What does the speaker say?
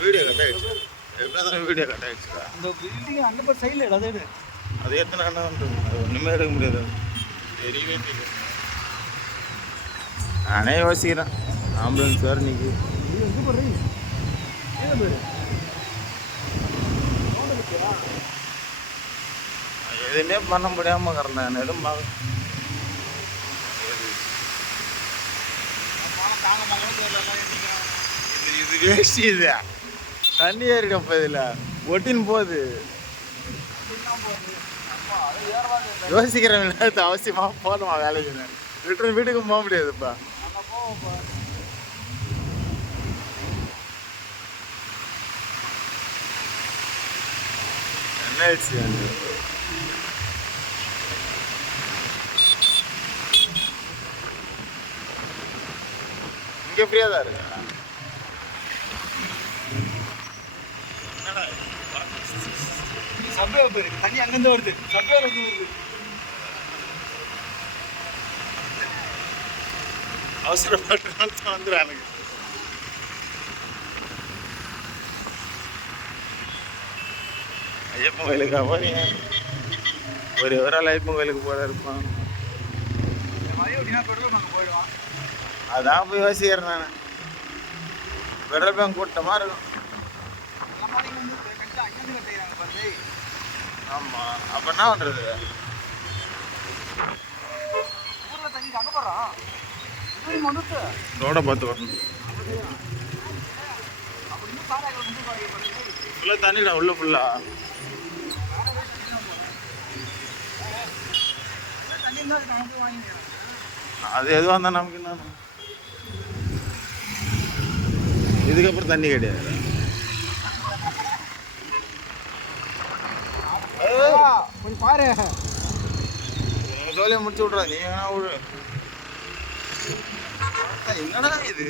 Video cut ஆயிடுச்சு. Video cut ஆயிடுச்சுடா. இந்த பில்டிங் அந்த பக்கம் சைடில் இடம் அது அது எத்தனை அது ஒன்றுமே எடுக்க முடியாது. தெரியவே தெரியும். நானே யோசிக்கிறேன் ஆம்புலன்ஸ் வேறு நிற்கி எங்கே போடுறீங்க ஏன் பேர் எதுவுமே பண்ண முடியாமல் கறந்தேன் எதுவும் இது வேஸ்ட் இது தண்ணி ஏறிடும் இதில் ஒட்டின்னு போகுது. யோசிக்கிறேன் அவசியமாக போகணுமா வேலைக்கு ரிட்டர்ன் வீட்டுக்கும் போக முடியாதுப்பா. என்ன ஆயிடுச்சு இங்கே ஃப்ரீயாக தான் இருக்கு. சப்வே பேரு தண்ணி அங்கேருந்து வருது சப்வே வருது. அவசரப்பட்டு வந்துடுறாங்க. ஐயப்பன் கோயிலுக்கா போறீங்க? ஒரு ஐயப்பன் கோயிலுக்கு போல இருப்பான். அதான் போய் யோசிக்கிறேன் நான். பெட்ரோல் பேங்க் கூட்டமாக இருக்கும். ஆமாம் அப்போ என்ன பண்ணுறது? ரோட பார்த்து வரணும். ஃபுல்லாக தண்ணிடா உள்ள ஃபுல்லாக. அது எதுவாக இருந்தால் நமக்கு என்ன? இதுக்கப்புறம் தண்ணி கிடையாது. கொஞ்சம் பாரு உங்கள் தோலையை முடிச்சு விட்றா நீ வேணா விடு. என்னடா இது?